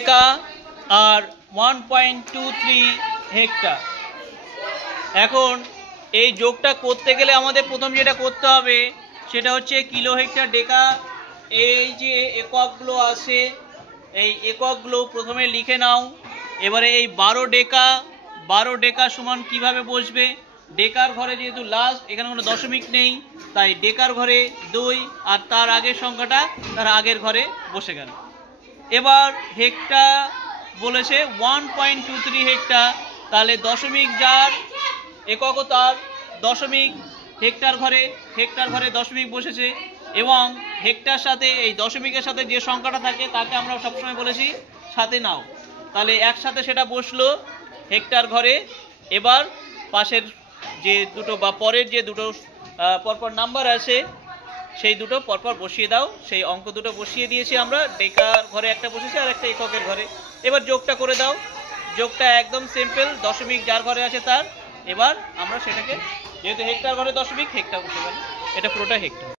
ডেকা আর 1.23 hectare. এখন এই যোগটা করতে গেলে আমাদের প্রথম যেটা করতে হবে সেটা হচ্ছে কিলো হেক্টর ডেকা। এই যে এককগুলো আছে এই এককগুলো প্রথমে লিখে নাও। এবারে এই 12 ডেকা সমান কিভাবে বসবে? ডেকার ঘরে যেহেতু লাস্ট, এখানে কোনো দশমিক নেই, তাই ডেকার ঘরে 2 আর তার আগের সংখ্যাটা তার আগের ঘরে বসে গেল। এবার হেক্টর বলেছে 1.23 হেক্টর, তাহলে দশমিক যার এককও তার দশমিক হেক্টর ঘরে দশমিক বসেছে, এবং হেক্টর সাথে এই দশমিকের সাথে যে সংখ্যাটা থাকে তাকে আমরা সবসময় বলেছি সাথে নাও। তাহলে একসাথে সেটা বসলো হেক্টর ঘরে। এবার পাশের যে দুটো বা পরের যে দুটো পরপর নাম্বার আছে সেই দুটো পরপর বসিয়ে দাও। সেই অঙ্ক দুটো বসিয়ে দিয়েছি আমরা, ডেকার ঘরে একটা বসেছে আর একটা এককের ঘরে। এবার যোগটা করে দাও। যোগটা একদম সিম্পল, দশমিক যার ঘরে আছে তার। এবার আমরা সেটাকে, যেহেতু হেক্টর ঘরে দশমিক, হেক্টর বসে গেল, এটা পুরোটা হেক্টর।